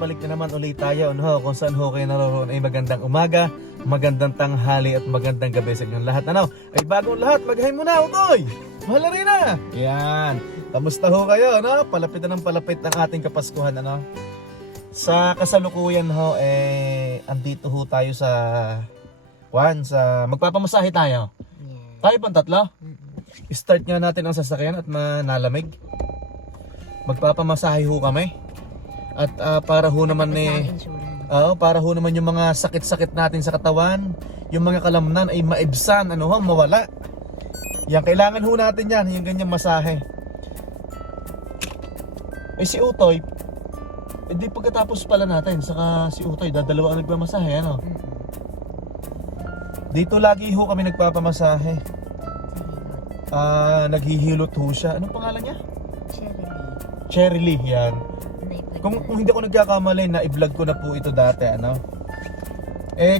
nagbabalik na naman ulit tayo kung saan ho kayo naroon ay magandang umaga, magandang tanghali at magandang gabi sa inyong lahat. Ay bagong lahat, mag-hi muna, Utoy! Mahal na rin na! Yan, kamusta ho kayo, palapit na ng palapit ang ating Kapaskuhan, Sa kasalukuyan ho, andito ho tayo sa magpapamasahe tayo. Yeah. Tayo pang tatlo? Start nga natin ang sasakyan at manalamig. Magpapamasahe ho kami. At para ho naman para ho naman yung mga sakit-sakit natin sa katawan, yung mga kalamnan ay maibsan, mawala. Yan, kailangan ho natin yan, yung ganyang masahe. Si Utoy, di pagkatapos pala natin, saka si Utoy, dadalawa ang nagpamasahe, Dito lagi ho kami nagpapamasahe. Naghihilot ho siya. Anong pangalan niya? Cherry Lee, yan. Kung hindi ako nagkakamali, na-vlog ko na po ito dati,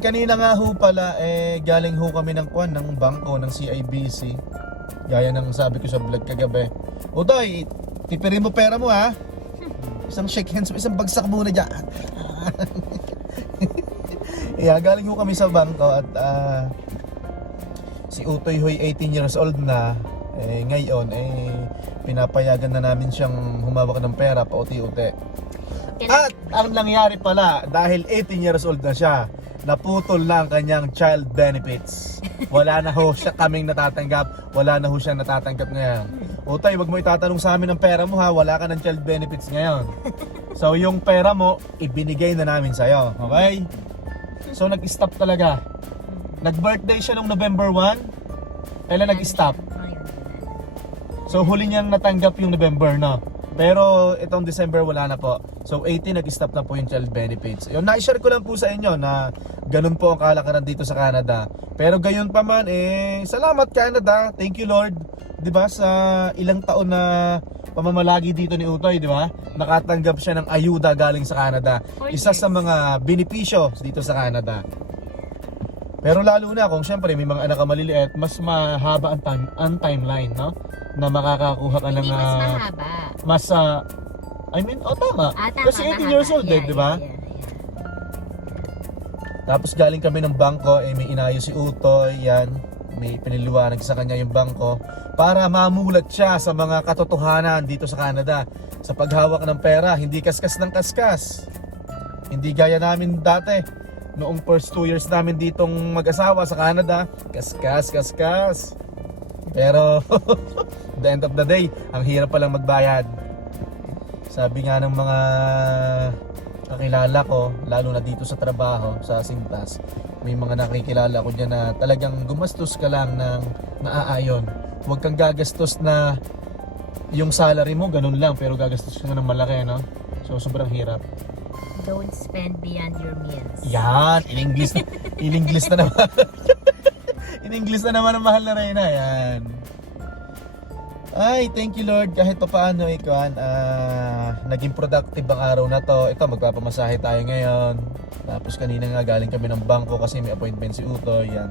kanina nga ho pala, galing ho kami ng bangko ng CIBC. Gaya ng sabi ko sa vlog kagabi. Utoy, tipirin mo pera mo, ha? Isang shake hands, isang bagsak muna dyan. Galing ho kami sa bangko at si Utoy ho'y 18 years old na. Ngayon, pinapayagan na namin siyang humawak ng pera pauti-uti. At ang nangyari pala, dahil 18 years old na siya, naputol na ang kanyang child benefits. Wala na ho siya kaming natatanggap. Wala na ho siyang natatanggap ngayon. Utoy, wag mo itatanong sa amin ng pera mo, ha. Wala ka ng child benefits ngayon. So yung pera mo, ibinigay na namin sa'yo. Okay? So nag-stop talaga. Nag-birthday siya nung November 1. Kailan nag-stop? So huli niyang natanggap yung November, Pero itong December wala na po. So 18 nag-stop na po yung child benefits. Yun, na-share ko lang po sa inyo na ganun po ang kalakaran dito sa Canada. Pero gayon pa man, salamat Canada. Thank you Lord. 'Di ba, sa ilang taon na pamamalagi dito ni Utoy, 'di ba? Nakatanggap siya ng ayuda galing sa Canada. Isa sa mga benepisyo dito sa Canada. Pero lalo na kung syempre may mga anak ka maliliit, mas mahaba ang timeline, na makakakuha ka ng mas mahaba. Tama. Tama. Kasi 18 years old, di ba? Yeah. Tapos galing kami ng bangko, may inayos si Utoy, yan. May piniliwanag sa kanya yung bangko para mamulat siya sa mga katotohanan dito sa Canada. Sa paghawak ng pera, hindi kaskas ng kaskas. Hindi gaya namin dati. Noong first 2 years namin ditong mag-asawa sa Canada, kaskas. Pero the end of the day, ang hirap palang magbayad. Sabi nga ng mga kakilala ko, lalo na dito sa trabaho, sa Sintas, may mga nakikilala ko dyan na talagang gumastos ka lang ng naaayon. Huwag kang gagastos na yung salary mo, ganun lang, pero gagastos ka ng malaki, So sobrang hirap. Don't spend beyond your means. Yan, in English na naman. In English na naman ang mahal na Reyna, yan. Ay, thank you Lord, kahit pa paano naging productive ang araw na to. Ito, magpapamasahe tayo ngayon. Tapos kanina nga galing kami ng bangko kasi may appointment si Utoy, yan.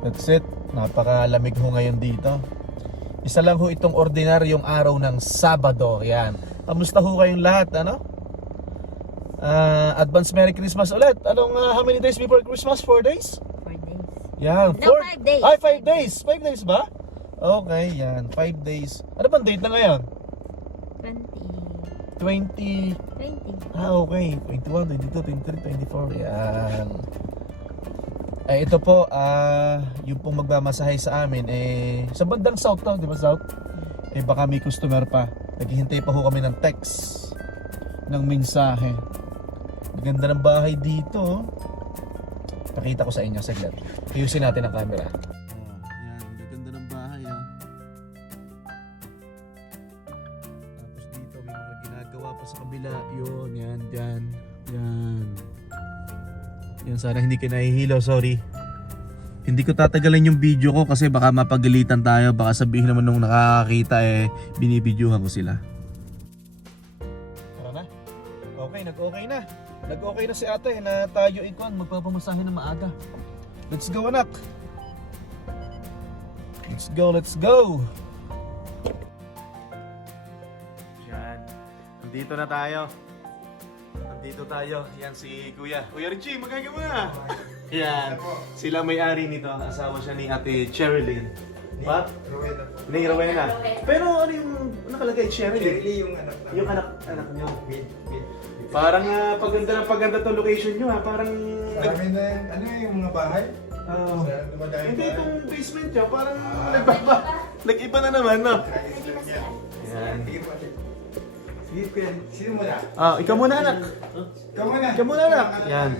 That's it, napakalamig ho ngayon dito. Isa lang ho itong ordinaryong araw ng Sabado, yan. Kamusta ho kayong lahat, advance Merry Christmas ulit. How many days before Christmas? 4 days? 4 days. Yan, No, 5 days. Ay, 5 days. 5 days ba? Okay, yan. 5 days. Ano bang date na ngayon? 20. 20. Okay. 21, 22, 23, 24. Yan. Ito po, yung pong magmamasahe sa amin, sa bandang south to, di ba south? Baka may customer pa. Naghihintay pa ho kami ng text ng mensahe. Ganda ng bahay dito. Pakita ko sa inyo saglit. Ayusin natin ang camera. Yan, ganda ng bahay. Tapos dito may mga ginagawa pa sa kabila. Yun, yan, dyan. Yan, sana hindi ka nahihilo, sorry. Hindi ko tatagalan yung video ko kasi baka mapagalitan tayo. Baka sabihin naman nung nakakakita binibidyohan ko sila. Tara na. Okay, nag-okay na. Nag-okay na si ate na tayo magpapamasahe na maaga. Let's go anak. Let's go. Yan. Nandito na tayo. Dito tayo. Yan si Kuya. Kuya Richie, magkakain mo na. Yan. Sila may-ari nito. Asawa siya ni Ate Cherilyn. What? Rowena po. Ni Rowena. Pero ano yung nakalagay? Cherilyn? Shirley yung anak namin. Yung anak niyo. Mid. Parang paganda ng paganda tong location nyo ha. Parang... Marami na yung, ano yung mga bahay? Oh. Sa dumadami Hindi bahay. itong basement nyo. Parang nag-iba na naman, no? Tradis lang yan. Yan. Sige po, ate. Sige po yan. Sino mo na? Ikaw muna anak. Ikaw muna. Ikaw muna, anak. Yan.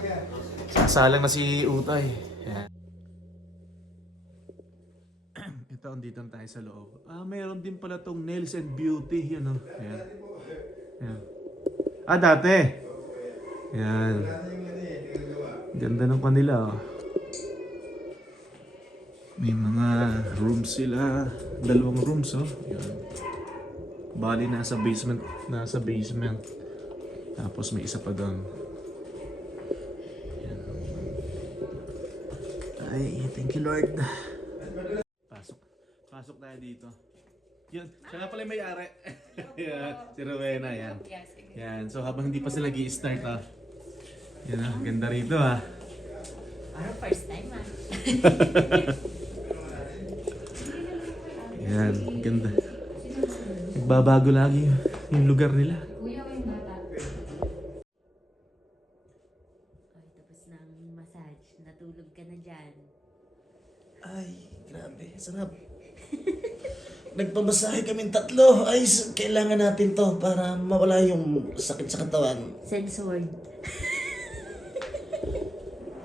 Sasalang na si Utay. Yan. Ito, andito tayo sa loob. Mayroon din pala tong Nails and Beauty. Yan, oh. Yan. Yan. Dati. Yan. Ganda ng kanila, oh. May mga rooms sila. 2 rooms, oh. Yan. Bali, nasa basement. Nasa basement. Tapos may isa pa doon. Yan. Ay, thank you Lord. Pasok tayo dito. Yan, siya nga pala yung may-ari. Yan, si Rowena, yan. Yan, so habang hindi pa sila nag-i-start, yan ah, ganda rito ah. First time Yan, ganda. Nagbabago lagi yung lugar nila. Tapos ng massage. Natulog ka na dyan. Ay, grabe. Sarap. Nagpamasahe kaming 3. Ay, kailangan natin to para mawala yung sakit sa katawan. Censored.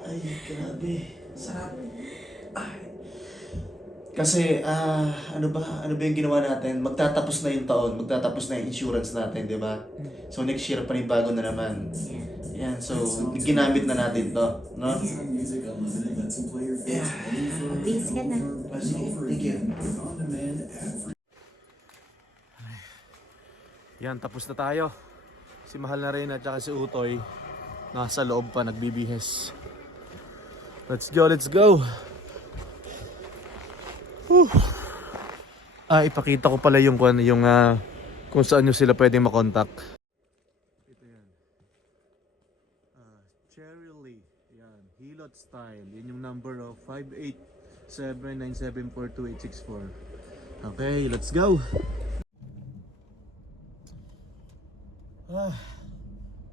Ay, grabe. Sarap. Ay. Kasi, ano ba yung ginawa natin? Magtatapos na yung taon, magtatapos na yung insurance natin, di ba? So, next year, panibago na naman. Yan, so, ginamit na natin to, no? Yeah. Please ka na. Sige, thank you. Yan, tapos na tayo. Si Mahal na rin at saka si Utoy nasa loob pa nagbibihes. Let's go, let's go. Whew. Ipakita ko pala yung kung saan nyo sila pwedeng makontak. Ito yan. Cherilyn. Yan. Hilot Style. Yan yung number of 587-974-2864. Okay, let's go.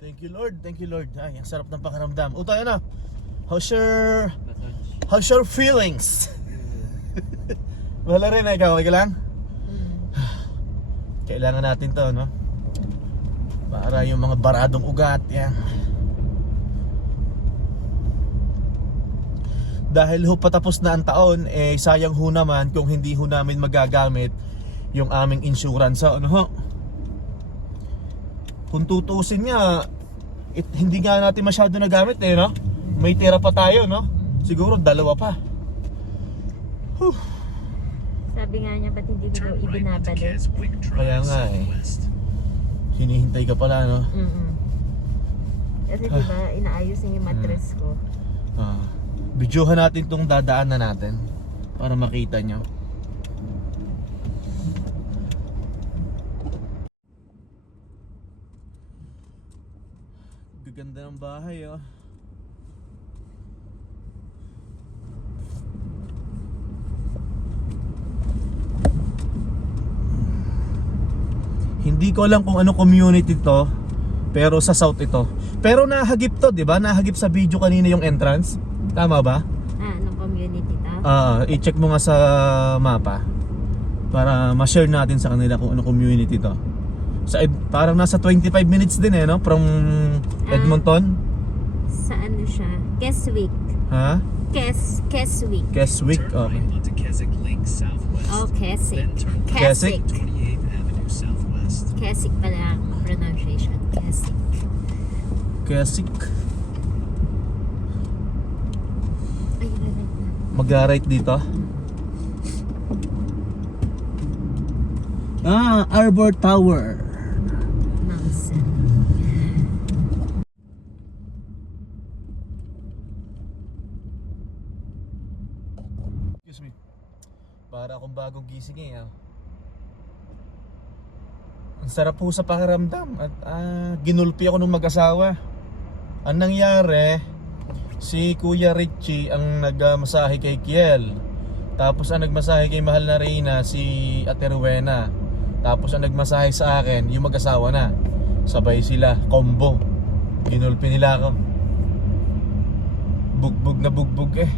Thank you Lord, thank you Lord. Ay, ang sarap ng pakiramdam. Utoy, ano? How's your feelings? Wala rin, ikaw, okay ka lang? Kailangan natin to, no? Para yung mga baradong ugat, yan. Dahil ho patapos na ang taon, sayang ho naman kung hindi ho namin magagamit yung aming insurance, ano ho? Kung tutusin nga, hindi nga natin masyado nagamit no? May tira pa tayo, no? Siguro 2 pa. Whew. Sabi nga niya, ba't hindi ko daw ibinabalik? Kaya nga hinihintay ka pala, no? Kasi diba, inaayos niya yung mattress ko. Videohan natin tong dadaan na natin para makita nyo. Ganda ng bahay, oh. Hindi ko alam kung ano community to, pero sa south ito. Pero nahagip to, 'di ba? Nahagip sa video kanina yung entrance. Tama ba? Anong community ta? I-check mo nga sa mapa para ma-share natin sa kanila kung ano community to. Parang nasa 25 minutes din no? From Edmonton. Sa ano siya? Keswick. Ha? Keswick. Keswick, okay. Onto Keswick Lake Southwest. Oh, Keswick. Keswick? 28th Avenue Southwest. Keswick pala ang pronunciation. Keswick. Keswick. Ay, right na. Mag-right dito. Arbor Tower. Mountain. Excuse me. Para akong bagong gising Ang sarap po sa pakiramdam at ginulpi ako ng mag-asawa. Ang nangyari, si Kuya Richie ang nagmasahe kay Kiel. Tapos ang nagmasahe kay mahal na Reyna, si Ate Rowena. Tapos ang nagmasahe sa akin, yung mag-asawa na. Sabay sila, combo. Ginulpi nila ako. Bugbog na bugbog eh.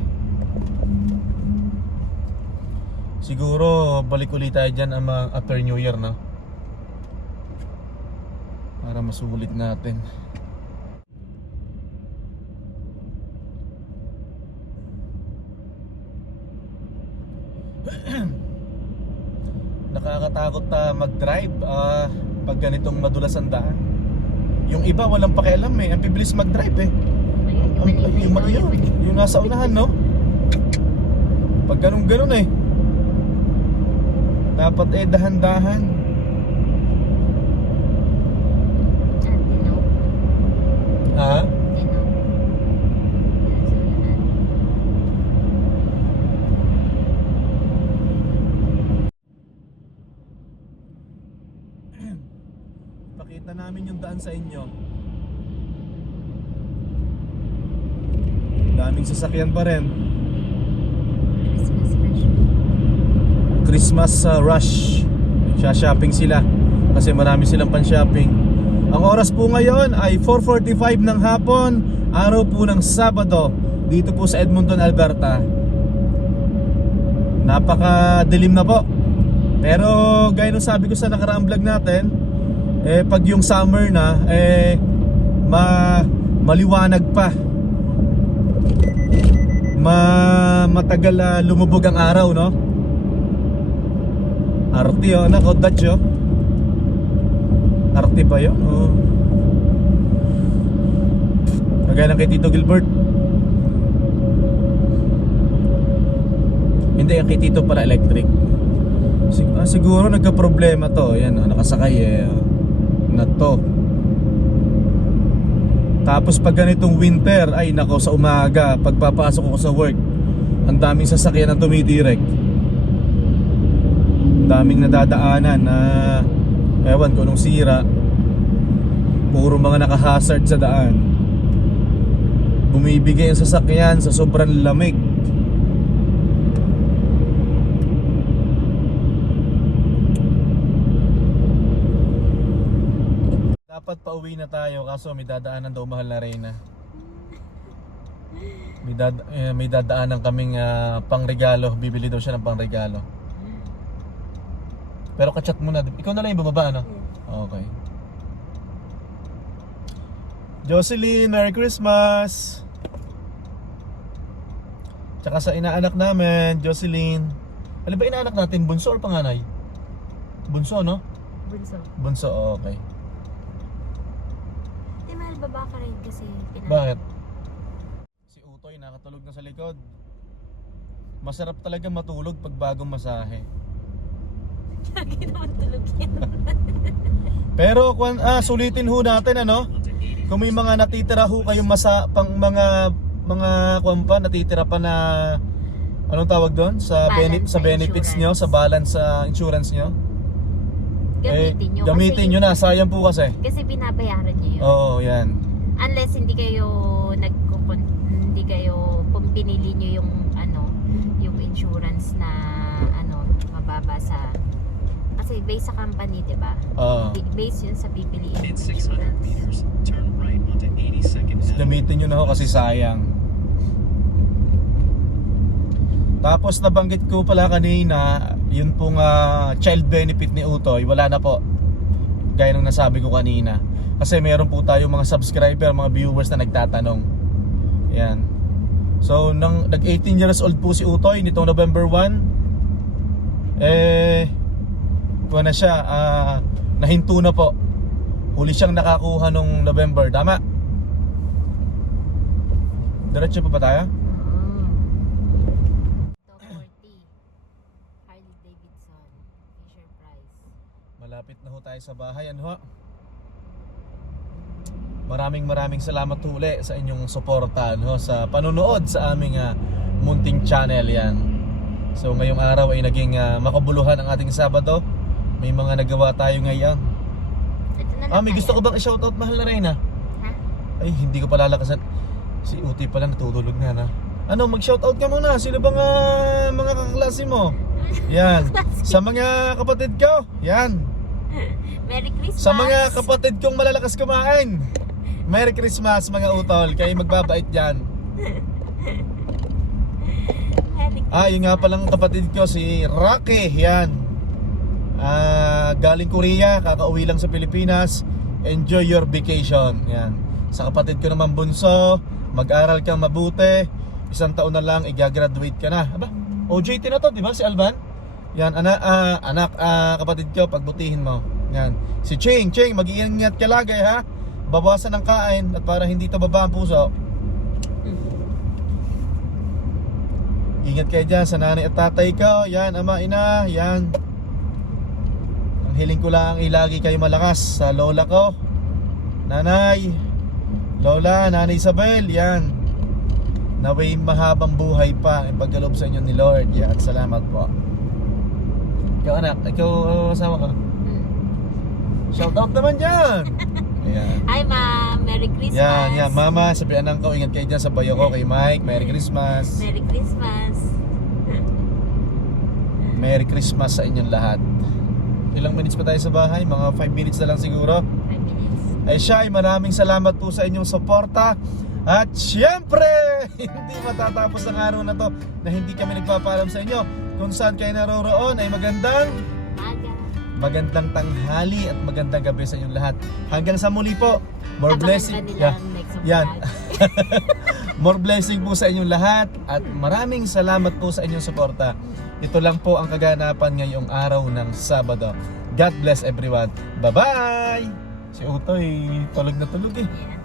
Siguro balik ulit tayo dyan after New Year, no? Para masulit natin. Nakakatakot mag-drive pag ganitong madulas ang daan. Yung iba walang pakialam eh, ang bibilis mag-drive eh. Yung nasa unahan, no? Pag ganun eh. Dapat eh dahan-dahan. Ha? Pakita namin yung daan sa inyo. Daming sasakyan pa rin. Christmas rush. Shopping sila kasi marami silang pan-shopping. Ang oras po ngayon ay 4:45 ng hapon, araw po ng Sabado, dito po sa Edmonton, Alberta. Napaka-dilim na po. Pero gaya nung sabi ko sa nakaraang vlog natin, pag yung summer na, maliwanag pa. Matagal lumubog ang araw, no? Arte yun, nako Dutch yun. Arte ba yun? Oh. Kagaya lang kay Tito Gilbert. Hindi, kay Tito pala electric. Siguro nagka-problema to. Yan, nakasakay na to. Tapos pag ganitong winter, ay nako sa umaga, pagpapasok ko sa work, ang daming sasakyan na tumidirect. Daming nadadaanan na ewan ko nung sira. Puro mga naka-hazard sa daan. Bumibigay ang sasakyan sa sobrang lamig. Dapat pauwi na tayo kaso may dadaanan daw mahal na Reyna. May dadaanan kaming pangregalo. Bibili daw siya ng pangregalo. Pero kachat muna. Ikaw na lang yung bababa, ano? Okay. Jocelyn, Merry Christmas! Tsaka sa inaanak namin, Jocelyn. Ano ba inaanak natin? Bunso or panganay? Bunso, no? Bunso. Bunso, okay. Di mahal baba ka rin kasi Bakit? Si Utoy nakatulog na sa likod. Masarap talaga matulog pag bagong masahe. Lagi naman tulog yan. Pero sulitin ho natin, ano? Kung may mga natitira ho kayong mga kuwan pa, natitira pa na anong tawag doon? Sa benefits nyo, sa balance sa insurance nyo. Gamitin nyo. Gamitin nyo na, sayang po kasi. Kasi binabayaran nyo yun. Oo, yan. Unless hindi kayo pinili nyo yung yung insurance na mababa sa, kasi based sa company, di ba? Based yun sa pipiliin In ng 600 insurance. meters, turn right onto 82nd Avenue. Gamitin nyo na ho kasi sayang. Tapos nabanggit ko pala kanina, yun pong child benefit ni Utoy, wala na po. Gaya ng nasabi ko kanina. Kasi meron po tayo mga subscriber, mga viewers na nagtatanong. Yan. So, nag-18 years old po si Utoy nitong November 1. Kuha na siya, nahinto na po. Huli siyang nakakuha nung November, tama? Diretso pa ba tayo? 240 Harley Davidson Fisher Price. Malapit na ho tayo sa bahay, ano ho? Maraming salamat uli sa inyong suporta, no, sa panonood sa aming munting channel yan. So ngayong araw ay naging makabuluhan ang ating Sabado. May mga nagawa tayo ngayon. Ito na lang May tayo. gusto ko bang i-shoutout mahal na Reyna? Ha? Ay, hindi ko pala lakasan. Si Uti pala natutulog na na. Ano, mag-shoutout ka muna. Sino bang mga kaklase mo? Yan. Sa mga kapatid ko. Yan. Merry Christmas! Sa mga kapatid kong malalakas kumain. Merry Christmas mga utol. Kayo magbabait dyan. Merry Christmas! Yung nga palang kapatid ko, si Rocky. Yan. Galing Korea. Kakauwi lang sa Pilipinas. Enjoy your vacation. Yan. Sa kapatid ko naman bunso, mag-aral kang mabuti. 1 taon na lang, i-graduate ka na. Aba, OJT na to, di ba? Si Alban? Yan, anak, kapatid ko, pagbutihin mo. Yan. Si Ching, mag-iingat ka lagi ha. Babawasan ng kain at para hindi to baba ang puso. Ingat kayo dyan sa nanay at tatay ko. Yan, ama, ina, yan. Ang hiling ko lang ilagi kayo malakas sa lola ko. Nanay, lola, nanay Isabel, yan. Naway mahabang buhay pa ang pagkaloob sa inyo ni Lord. Yan, salamat po. Ikaw anak, ikaw asawa ka. Shout out naman dyan. Ayan. Hi Ma, Merry Christmas! Yan, mama, sabihan ko, ingat kayo dyan sa bayo ko kay Mike. Merry Christmas. Merry Christmas! Merry Christmas sa inyong lahat. Ilang minutes pa tayo sa bahay? Mga 5 minutes na lang siguro. 5 minutes. Ay siya, maraming salamat po sa inyong suporta. At syempre, hindi matatapos ang araw na to na hindi kami nagpapaalam sa inyo. Kung saan kayo naroroon ay magandang tanghali at magandang gabi sa inyong lahat. Hanggang sa muli po. More blessing. Yan. More blessing po sa inyong lahat at maraming salamat po sa inyong suporta. Ito lang po ang kaganapan ngayong araw ng Sabado. God bless everyone. Bye-bye! Si Utoy, tulog na tulog eh. Yeah.